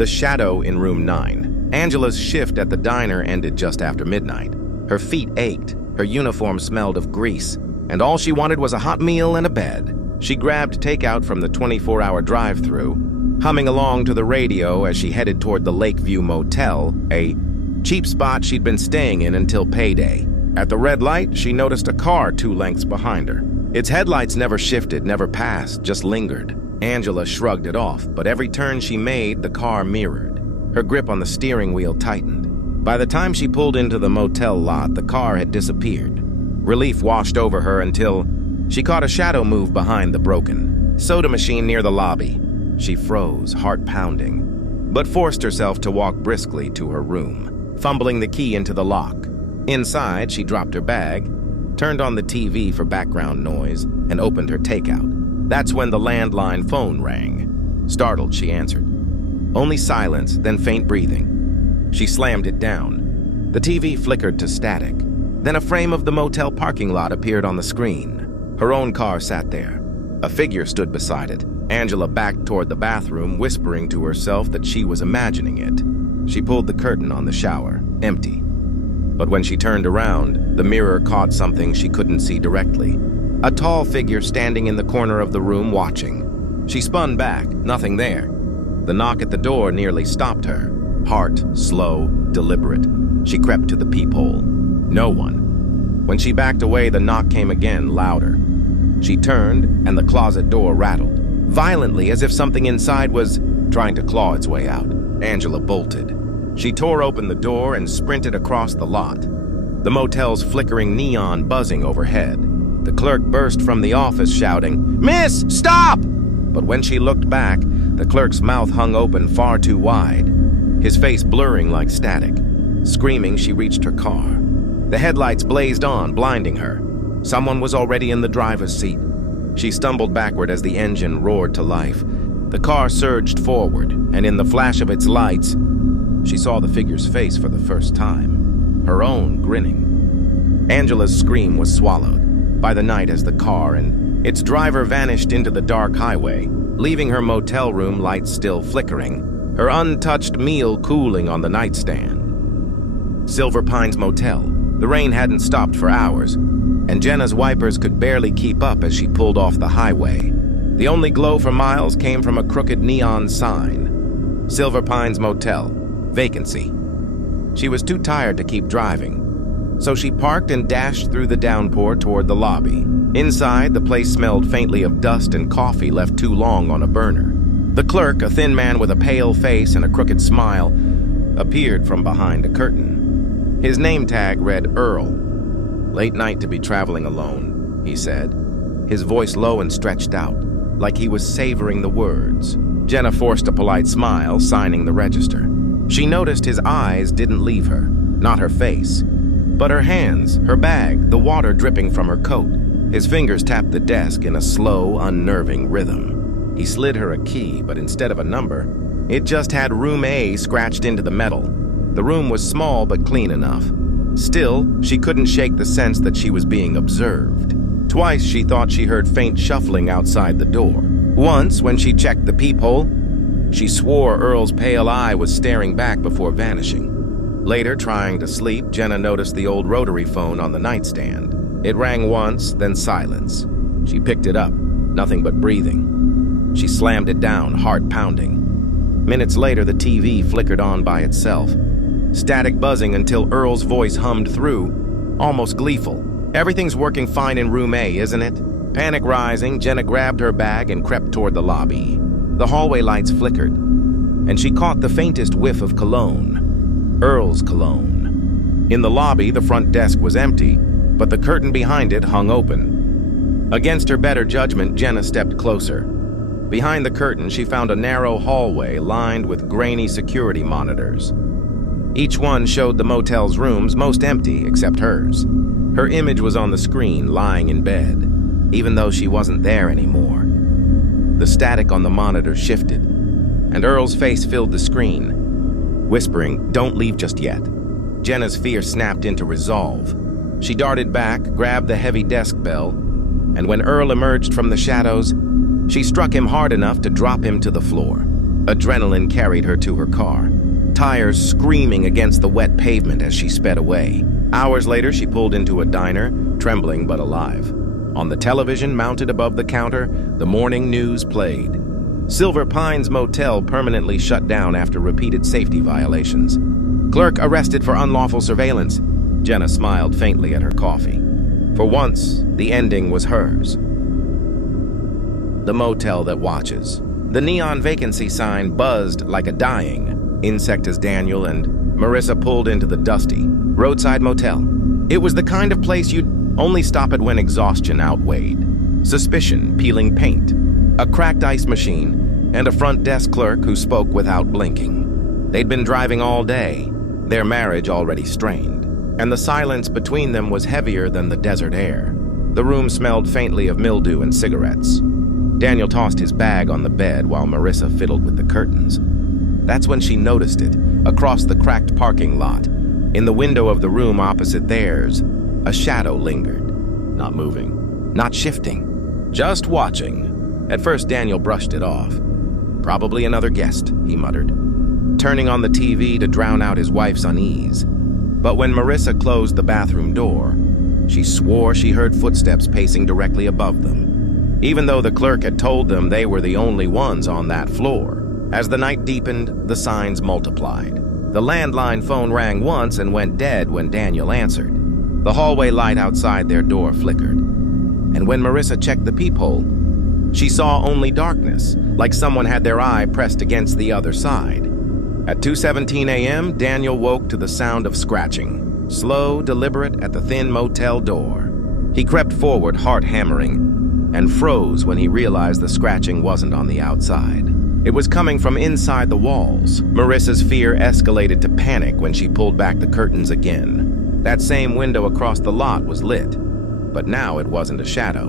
The shadow in room 9. Angela's shift at the diner ended just after midnight. Her feet ached, her uniform smelled of grease, and all she wanted was a hot meal and a bed. She grabbed takeout from the 24-hour drive-thru, humming along to the radio as she headed toward the Lakeview Motel, a cheap spot she'd been staying in until payday. At the red light, she noticed a car 2 lengths behind her. Its headlights never shifted, never passed, just lingered. Angela shrugged it off, but every turn she made, the car mirrored. Her grip on the steering wheel tightened. By the time she pulled into the motel lot, the car had disappeared. Relief washed over her until she caught a shadow move behind the broken soda machine near the lobby. She froze, heart pounding, but forced herself to walk briskly to her room, fumbling the key into the lock. Inside, she dropped her bag, turned on the TV for background noise, and opened her takeout. That's when the landline phone rang. Startled, she answered. Only silence, then faint breathing. She slammed it down. The TV flickered to static. Then a frame of the motel parking lot appeared on the screen. Her own car sat there. A figure stood beside it. Angela backed toward the bathroom, whispering to herself that she was imagining it. She pulled the curtain on the shower, empty. But when she turned around, the mirror caught something she couldn't see directly. A tall figure standing in the corner of the room watching. She spun back, nothing there. The knock at the door nearly stopped her. Heart, slow, deliberate. She crept to the peephole. No one. When she backed away, the knock came again, louder. She turned, and the closet door rattled, violently as if something inside was trying to claw its way out. Angela bolted. She tore open the door and sprinted across the lot, the motel's flickering neon buzzing overhead. The clerk burst from the office shouting, "Miss, stop!" But when she looked back, the clerk's mouth hung open far too wide, his face blurring like static. Screaming, she reached her car. The headlights blazed on, blinding her. Someone was already in the driver's seat. She stumbled backward as the engine roared to life. The car surged forward, and in the flash of its lights, she saw the figure's face for the first time, her own grinning. Angela's scream was swallowed by the night as the car and its driver vanished into the dark highway, leaving her motel room lights still flickering, her untouched meal cooling on the nightstand. Silver Pines Motel. The rain hadn't stopped for hours, and Jenna's wipers could barely keep up as she pulled off the highway. The only glow for miles came from a crooked neon sign. Silver Pines Motel. Vacancy. She was too tired to keep driving, so she parked and dashed through the downpour toward the lobby. Inside, the place smelled faintly of dust and coffee left too long on a burner. The clerk, a thin man with a pale face and a crooked smile, appeared from behind a curtain. His name tag read Earl. "Late night to be traveling alone," he said, his voice low and stretched out, like he was savoring the words. Jenna forced a polite smile, signing the register. She noticed his eyes didn't leave her, not her face, but her hands, her bag, the water dripping from her coat. His fingers tapped the desk in a slow, unnerving rhythm. He slid her a key, but instead of a number, it just had Room A scratched into the metal. The room was small but clean enough. Still, she couldn't shake the sense that she was being observed. Twice she thought she heard faint shuffling outside the door. Once, when she checked the peephole, she swore Earl's pale eye was staring back before vanishing. Later, trying to sleep, Jenna noticed the old rotary phone on the nightstand. It rang once, then silence. She picked it up, nothing but breathing. She slammed it down, heart pounding. Minutes later, the TV flickered on by itself, static buzzing until Earl's voice hummed through, almost gleeful. "Everything's working fine in Room A, isn't it?" Panic rising, Jenna grabbed her bag and crept toward the lobby. The hallway lights flickered, and she caught the faintest whiff of cologne. Earl's cologne. In the lobby, the front desk was empty, but the curtain behind it hung open. Against her better judgment, Jenna stepped closer. Behind the curtain, she found a narrow hallway lined with grainy security monitors. Each one showed the motel's rooms most empty except hers. Her image was on the screen, lying in bed, even though she wasn't there anymore. The static on the monitor shifted, and Earl's face filled the screen, whispering, "Don't leave just yet." Jenna's fear snapped into resolve. She darted back, grabbed the heavy desk bell, and when Earl emerged from the shadows, she struck him hard enough to drop him to the floor. Adrenaline carried her to her car, tires screaming against the wet pavement as she sped away. Hours later, she pulled into a diner, trembling but alive. On the television mounted above the counter, the morning news played. Silver Pines Motel permanently shut down after repeated safety violations. Clerk arrested for unlawful surveillance. Jenna smiled faintly at her coffee. For once, the ending was hers. The motel that watches. The neon vacancy sign buzzed like a dying insect as Daniel and Marissa pulled into the dusty roadside motel. It was the kind of place you'd only stop at when exhaustion outweighed. Suspicion peeling paint, a cracked ice machine, and a front desk clerk who spoke without blinking. They'd been driving all day, their marriage already strained, and the silence between them was heavier than the desert air. The room smelled faintly of mildew and cigarettes. Daniel tossed his bag on the bed while Marissa fiddled with the curtains. That's when she noticed it, across the cracked parking lot. In the window of the room opposite theirs, a shadow lingered. Not moving, not shifting, just watching. At first, Daniel brushed it off. Probably another guest, he muttered, turning on the TV to drown out his wife's unease. But when Marissa closed the bathroom door, she swore she heard footsteps pacing directly above them, even though the clerk had told them they were the only ones on that floor. As the night deepened, the signs multiplied. The landline phone rang once and went dead when Daniel answered. The hallway light outside their door flickered. And when Marissa checked the peephole, she saw only darkness, like someone had their eye pressed against the other side. At 2:17 a.m., Daniel woke to the sound of scratching, slow, deliberate at the thin motel door. He crept forward, heart hammering, and froze when he realized the scratching wasn't on the outside. It was coming from inside the walls. Marissa's fear escalated to panic when she pulled back the curtains again. That same window across the lot was lit, but now it wasn't a shadow.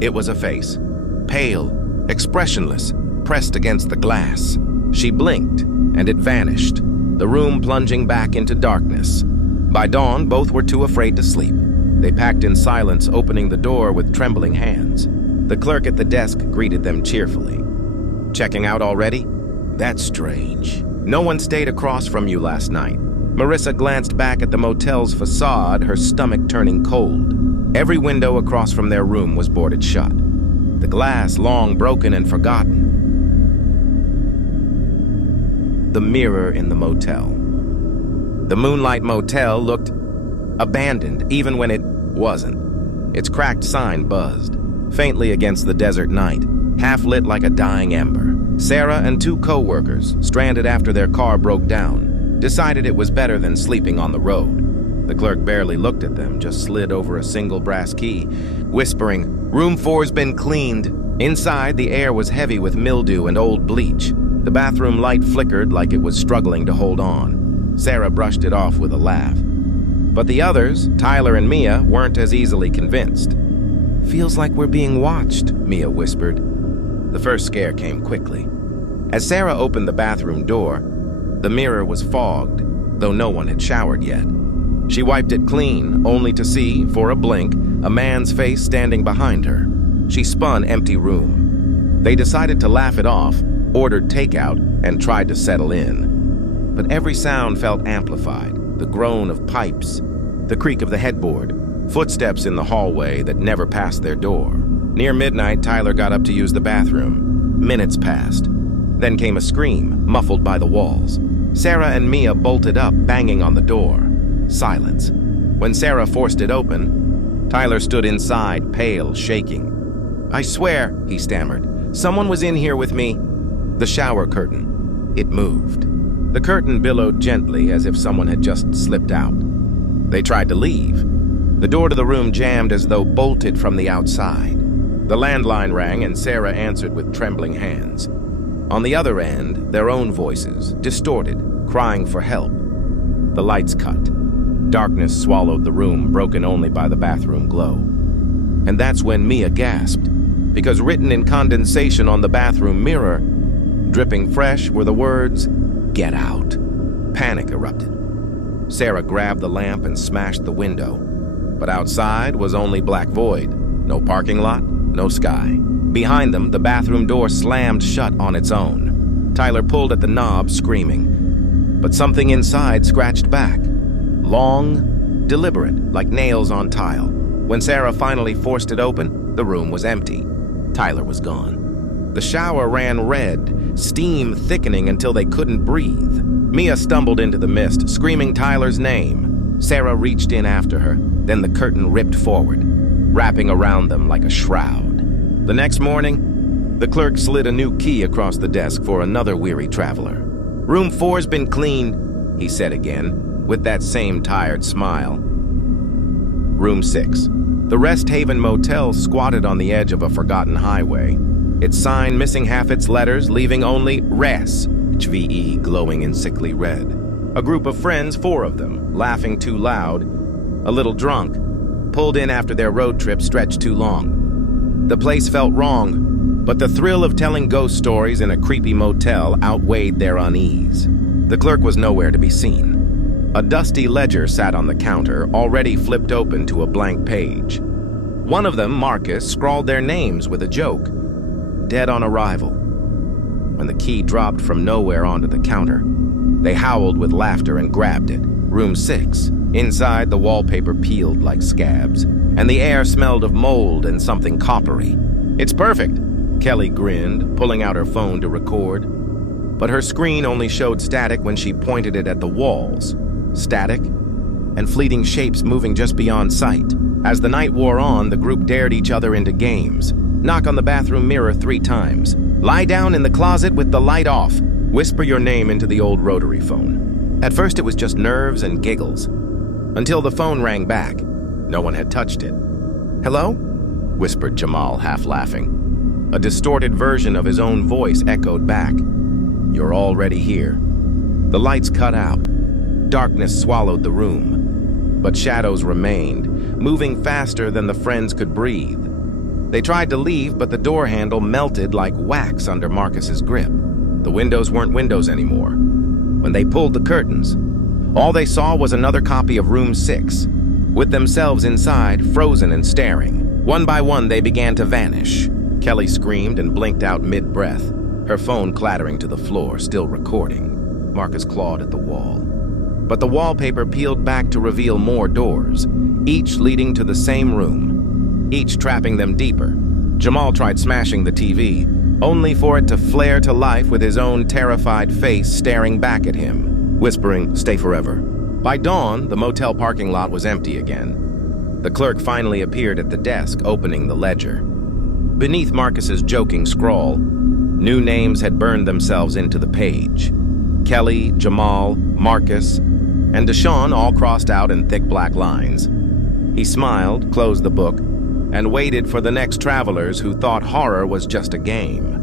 It was a face, pale, expressionless, pressed against the glass. She blinked, and it vanished, the room plunging back into darkness. By dawn, both were too afraid to sleep. They packed in silence, opening the door with trembling hands. The clerk at the desk greeted them cheerfully. "Checking out already? That's strange. No one stayed across from you last night." Marissa glanced back at the motel's facade, her stomach turning cold. Every window across from their room was boarded shut, the glass long broken and forgotten. The mirror in the motel. The Moonlight Motel looked abandoned, even when it wasn't. Its cracked sign buzzed, faintly against the desert night, half-lit like a dying ember. Sarah and two co-workers, stranded after their car broke down, decided it was better than sleeping on the road. The clerk barely looked at them, just slid over a single brass key, whispering, "Room 4's been cleaned." Inside, the air was heavy with mildew and old bleach. The bathroom light flickered like it was struggling to hold on. Sarah brushed it off with a laugh. But the others, Tyler and Mia, weren't as easily convinced. "Feels like we're being watched," Mia whispered. The first scare came quickly. As Sarah opened the bathroom door, the mirror was fogged, though no one had showered yet. She wiped it clean, only to see, for a blink, a man's face standing behind her. She spun empty room. They decided to laugh it off, ordered takeout, and tried to settle in. But every sound felt amplified, the groan of pipes, the creak of the headboard, footsteps in the hallway that never passed their door. Near midnight, Tyler got up to use the bathroom. Minutes passed. Then came a scream, muffled by the walls. Sarah and Mia bolted up, banging on the door. Silence. When Sarah forced it open, Tyler stood inside, pale, shaking. "I swear," he stammered, "someone was in here with me." The shower curtain. It moved. The curtain billowed gently as if someone had just slipped out. They tried to leave. The door to the room jammed as though bolted from the outside. The landline rang and Sarah answered with trembling hands. On the other end, their own voices, distorted, crying for help. The lights cut. Darkness swallowed the room, broken only by the bathroom glow. And that's when Mia gasped, because written in condensation on the bathroom mirror, dripping fresh, were the words, "Get out." Panic erupted. Sarah grabbed the lamp and smashed the window. But outside was only black void. No parking lot, no sky. Behind them, the bathroom door slammed shut on its own. Tyler pulled at the knob, screaming. But something inside scratched back. Long, deliberate, like nails on tile. When Sarah finally forced it open, the room was empty. Tyler was gone. The shower ran red, steam thickening until they couldn't breathe. Mia stumbled into the mist, screaming Tyler's name. Sarah reached in after her, then the curtain ripped forward, wrapping around them like a shroud. The next morning, the clerk slid a new key across the desk for another weary traveler. "Room 4's been cleaned," he said again, with that same tired smile. Room 6. The Rest Haven Motel squatted on the edge of a forgotten highway, its sign missing half its letters, leaving only Res, HVE, glowing in sickly red. A group of friends, 4 of them, laughing too loud, a little drunk, pulled in after their road trip stretched too long. The place felt wrong, but the thrill of telling ghost stories in a creepy motel outweighed their unease. The clerk was nowhere to be seen. A dusty ledger sat on the counter, already flipped open to a blank page. One of them, Marcus, scrawled their names with a joke. Dead on arrival. When the key dropped from nowhere onto the counter, they howled with laughter and grabbed it. Room 6. Inside, the wallpaper peeled like scabs, and the air smelled of mold and something coppery. "It's perfect," Kelly grinned, pulling out her phone to record. But her screen only showed static when she pointed it at the walls. Static, and fleeting shapes moving just beyond sight. As the night wore on, the group dared each other into games. Knock on the bathroom mirror 3 times. Lie down in the closet with the light off. Whisper your name into the old rotary phone. At first it was just nerves and giggles, until the phone rang back. No one had touched it. "Hello?" whispered Jamal, half laughing. A distorted version of his own voice echoed back. "You're already here." The lights cut out. Darkness swallowed the room, but shadows remained, moving faster than the friends could breathe. They tried to leave, but the door handle melted like wax under Marcus's grip. The windows weren't windows anymore. When they pulled the curtains, all they saw was another copy of Room 6, with themselves inside, frozen and staring. One by one, they began to vanish. Kelly screamed and blinked out mid-breath, her phone clattering to the floor, still recording. Marcus clawed at the wall. But the wallpaper peeled back to reveal more doors, each leading to the same room, each trapping them deeper. Jamal tried smashing the TV, only for it to flare to life with his own terrified face staring back at him, whispering, "Stay forever." By dawn, the motel parking lot was empty again. The clerk finally appeared at the desk, opening the ledger. Beneath Marcus's joking scrawl, new names had burned themselves into the page. Kelly, Jamal, Marcus, and Deshaun all crossed out in thick black lines. He smiled, closed the book, and waited for the next travelers who thought horror was just a game.